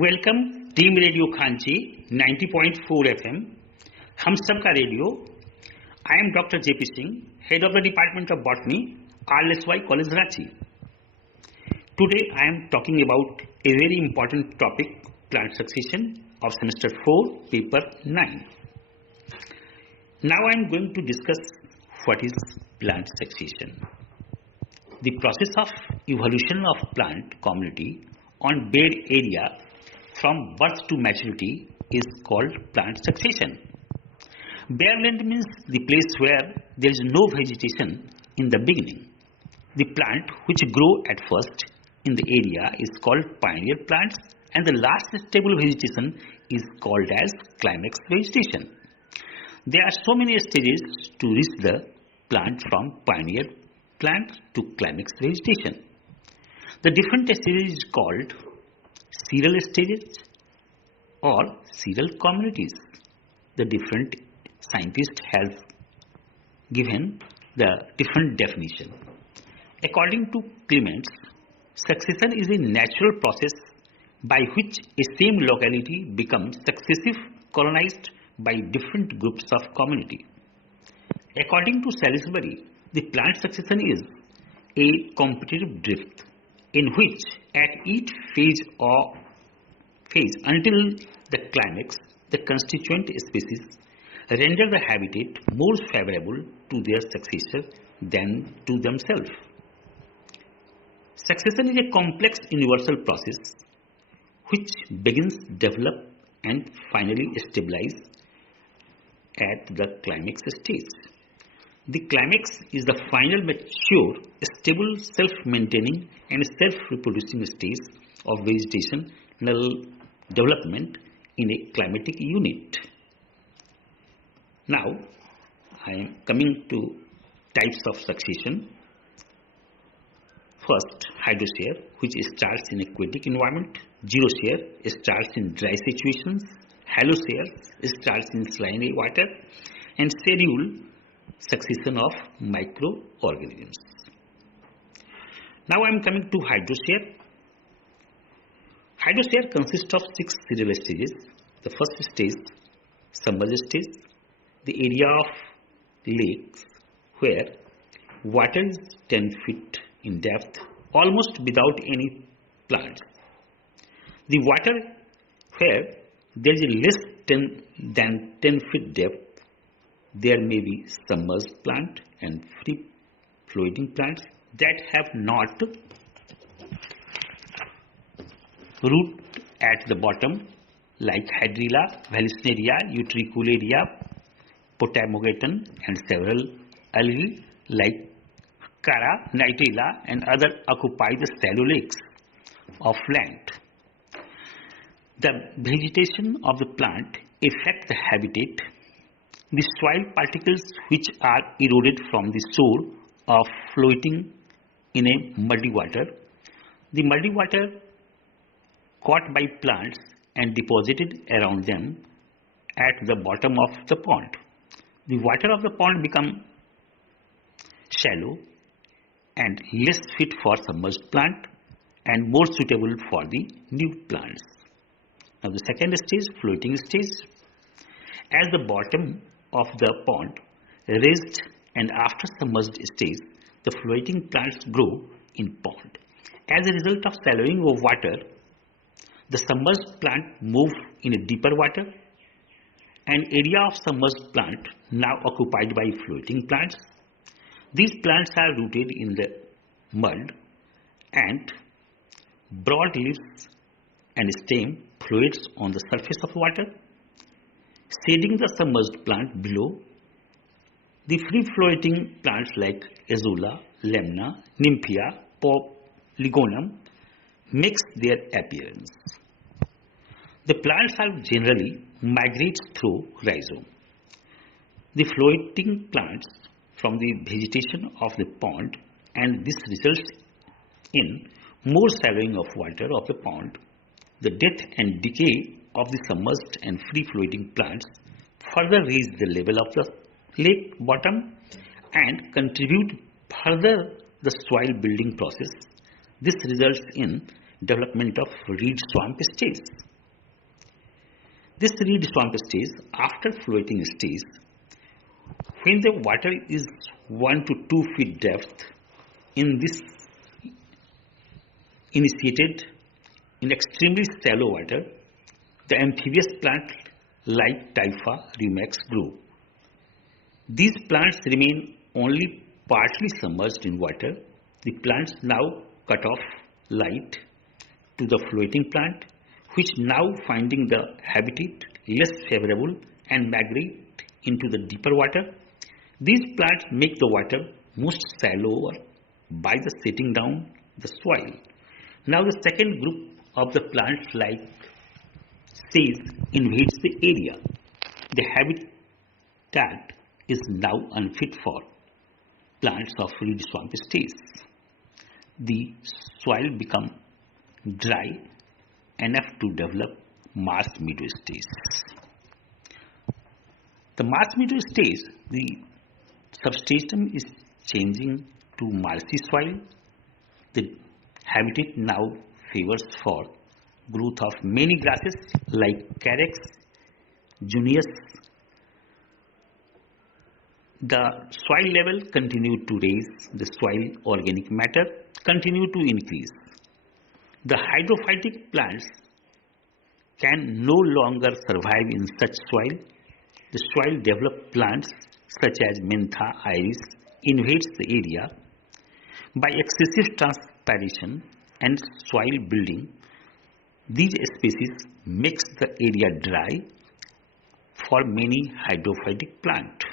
Welcome team radio खांची 90.4 FM हम सब का radio. I am doctor JP Singh, head of the department of botany, RSY college Ranchi. Today I am talking about a very important topic, plant succession of semester 4 paper 9. Now I am going to discuss what is plant succession. The process of evolution of plant community on bed area from birth to maturity is called plant succession. Bare land means the place where there is no vegetation in the beginning. The plant which grow at first in the area is called pioneer plants, and the last stable vegetation is called as climax vegetation. There are so many stages to reach the plant from pioneer plant to climax vegetation. The different stages is called serial stages or serial communities. The different scientists have given the different definition. According to Clements, succession is a natural process by which a same locality becomes successive colonized by different groups of community. According to Salisbury, the plant succession is a competitive drift in which at each phase until the climax, the constituent species render the habitat more favorable to their successor than to themselves. Succession is a complex universal process which begins, develop and finally stabilize at the climax stage. The climax is the final mature, stable, self-maintaining and self-reproducing stage of vegetational development in a climatic unit. Now, I am coming to types of succession. First, hydrosphere, which starts in aquatic environment. Xerosphere starts in dry situations. Halosphere starts in saline water. And schedule succession of microorganisms. Now I am coming to hydrosphere. Hydrosphere consists of 6 serial stages. The first stage, submerged stage, the area of lakes where water is 10 feet in depth, almost without any plants. The water where there is less than 10 feet depth, there may be submerged plant and free floating plants that have not root at the bottom, like Hydrilla, Vallisneria, Utricularia, Potamogeton and several algae like Cara, Nitrilla and other occupy the shallow lakes of land. The vegetation of the plant affect the habitat. The soil particles which are eroded from the shore are floating in a muddy water. The muddy water caught by plants and deposited around them at the bottom of the pond. The water of the pond becomes shallow and less fit for submerged plant and more suitable for the new plants. Now the second stage, floating stage. As the bottom of the pond raised and after submerged stage, the floating plants grow in pond. As a result of shallowing of water, the submerged plant move in a deeper water. An area of submerged plant now occupied by floating plants. These plants are rooted in the mud and broad leaves and stem floats on the surface of water, shading the submerged plant below. The free-floating plants like Azula, Lemna, Nymphia, Polygonum makes their appearance. The plants are generally migrate through rhizome. The floating plants from the vegetation of the pond, and this results in more shallowing of water of the pond. The death and decay of the submerged and free-floating plants further raise the level of the lake bottom and contribute further the soil building process. This results in development of reed swamp stage. This reed swamp stage, after floating stage, when the water is 1 to 2 feet depth, in this initiated in extremely shallow water, the amphibious plant like Typha rumex grow. These plants remain only partly submerged in water. The plants now cut off light to the floating plant, which now finding the habitat less favorable and migrate into the deeper water. These plants make the water most shallower by the setting down the soil. Now the second group of the plants like says invades the area. The habitat is now unfit for plants of reed swamp stage. The soil become dry enough to develop marsh meadow stage. The marsh meadow stage, the substratum is changing to marshy soil. The habitat now favors for growth of many grasses like carex, junius. The soil level continued to raise, the soil organic matter continued to increase. The hydrophytic plants can no longer survive in such soil. The soil developed plants such as mentha, iris invades the area. By excessive transpiration and soil building, these species makes the area dry for many hydrophytic plants.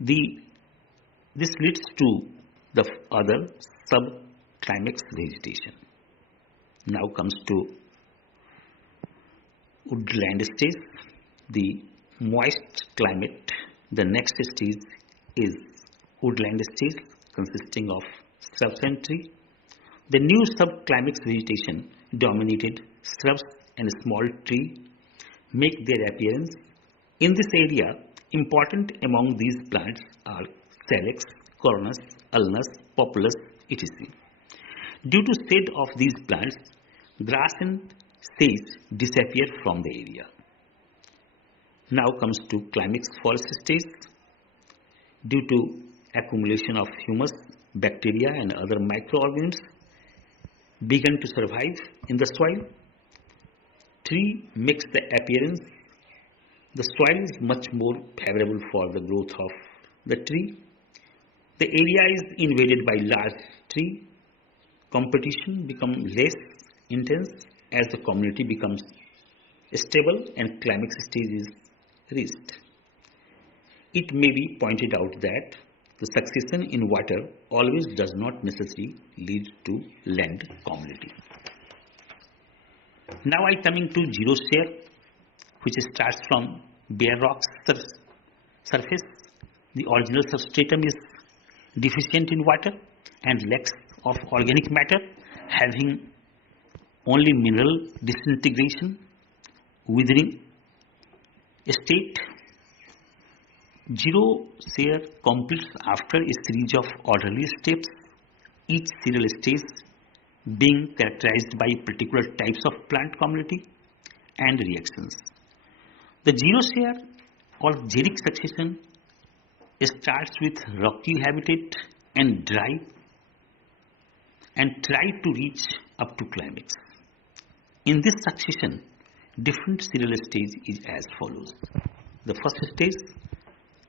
This leads to the other subclimax vegetation. Now comes to woodland stage, the moist climate. The next stage is woodland stage consisting of shrubs and trees. The new subclimax vegetation dominated shrubs and small trees make their appearance. In this area, important among these plants are salix, cornus, ulnus, populus, etc. Due to shade of these plants, grass and sage disappear from the area. Now comes to climax forest stage. Due to accumulation of humus, bacteria and other microorganisms began to survive in the soil. Tree makes the appearance. The soil is much more favorable for the growth of the tree. The area is invaded by large tree. Competition becomes less intense as the community becomes stable and climax stage is reached. It may be pointed out that the succession in water always does not necessarily lead to land community. Now I coming to xerosphere, which starts from bare rock surface. The original substratum is deficient in water and lacks of organic matter, having only mineral disintegration, withering state. Xerosphere completes after a series of orderly steps, each serial stage being characterized by particular types of plant community and reactions. The xerosphere or xeric succession starts with rocky habitat and dry and try to reach up to climax. In this succession, different serial stage is as follows. The first stage,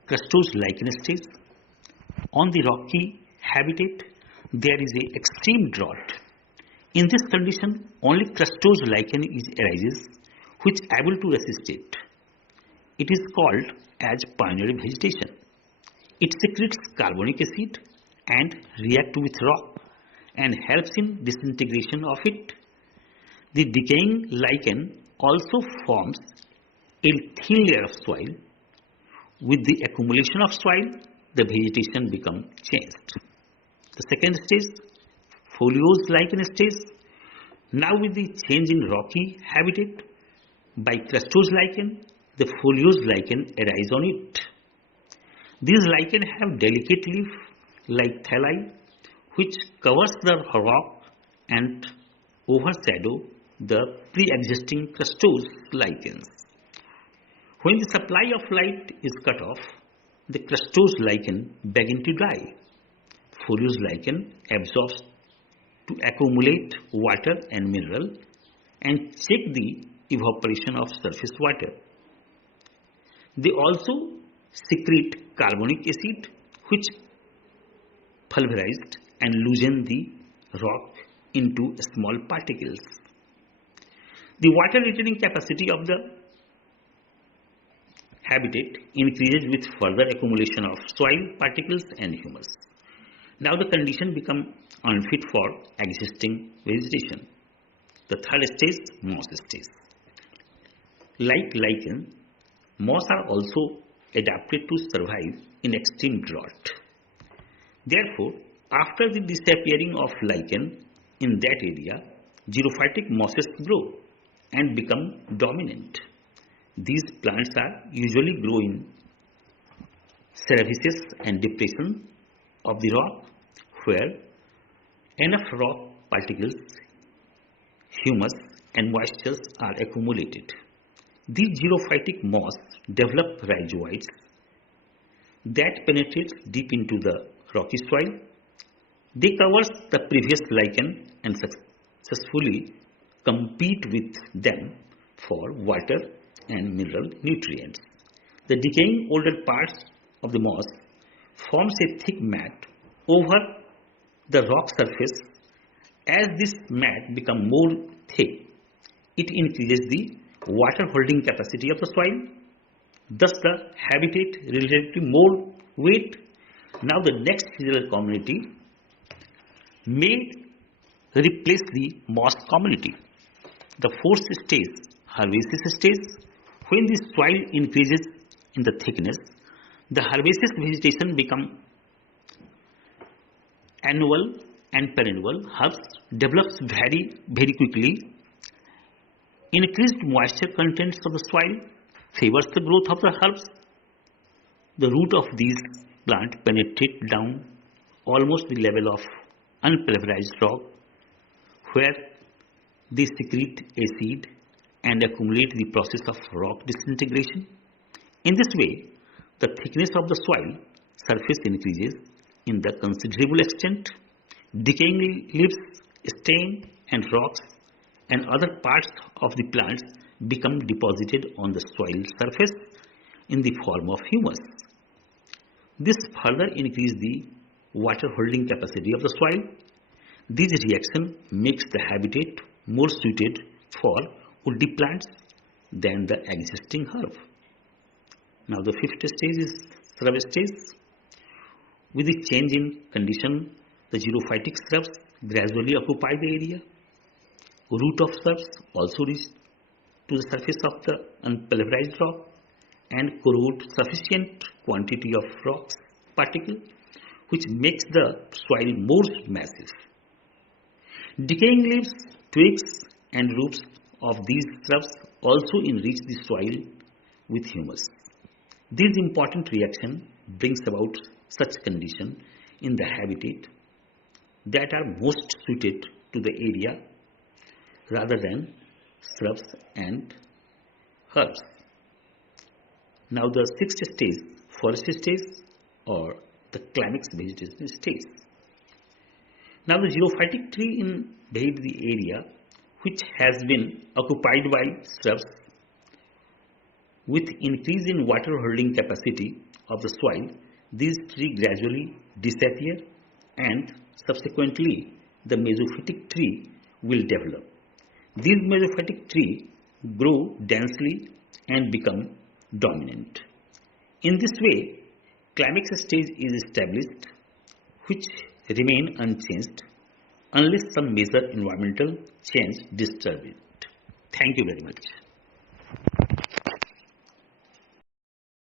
crustose lichen stage. On the rocky habitat, there is an extreme drought. In this condition, only crustose lichen arises, which is able to resist it. It is called as pioneer vegetation. It secretes carbonic acid and reacts with rock and helps in disintegration of it. The decaying lichen also forms a thin layer of soil. With the accumulation of soil, the vegetation becomes changed. The second stage, foliose lichen stage. Now with the change in rocky habitat by crustose lichen, the foliose lichen arise on it. These lichen have delicate leaf like thalli, which covers the rock and overshadow the pre-existing crustose lichens. When the supply of light is cut off, the crustose lichen begin to die. Foliose lichen absorbs to accumulate water and mineral and check the evaporation of surface water. They also secrete carbonic acid, which pulverized and loosen the rock into small particles. The water retaining capacity of the habitat increases with further accumulation of soil particles and humus. Now the condition becomes unfit for existing vegetation. The third stage, moss stage. Like lichen, moss are also adapted to survive in extreme drought. Therefore, after the disappearing of lichen in that area, xerophytic mosses grow and become dominant. These plants are usually grow in crevices and depressions of the rock where enough rock particles, humus and moisture are accumulated. These xerophytic moss develop rhizoids that penetrate deep into the rocky soil. They cover the previous lichen and successfully compete with them for water and mineral nutrients. The decaying older parts of the moss forms a thick mat over the rock surface. As this mat becomes more thick, it increases the water holding capacity of the soil. Thus the habitat relatively more weight. Now the next physical community may replace the moss community. The fourth stage, herbaceous stage. When the soil increases in the thickness, the herbaceous vegetation become annual and perennial. Herbs develops very quickly. Increased moisture contents of the soil favors the growth of the herbs. The root of these plants penetrate down almost the level of unpulverized rock, where they secrete acid and accumulate the process of rock disintegration. In this way, the thickness of the soil surface increases in the considerable extent. Decaying leaves, stem and rocks and other parts of the plants become deposited on the soil surface in the form of humus. This further increases the water holding capacity of the soil. This reaction makes the habitat more suited for woody plants than the existing herb. Now the fifth stage is shrub stage. With the change in condition, the xerophytic shrubs gradually occupy the area. Root of shrubs also reach to the surface of the unpulverized rock and corrode sufficient quantity of rocks particle, which makes the soil more massive. Decaying leaves, twigs and roots of these shrubs also enrich the soil with humus. This important reaction brings about such condition in the habitat that are most suited to the area rather than shrubs and herbs. Now the sixth stage, forest stage or the climax vegetation stage. Now the xerophytic tree invade the area which has been occupied by shrubs. With increase in water holding capacity of the soil, these trees gradually disappear and subsequently the mesophytic tree will develop. These mesophytic trees grow densely and become dominant. In this way, climax stage is established, which remain unchanged unless some major environmental change disturbs it. Thank you very much.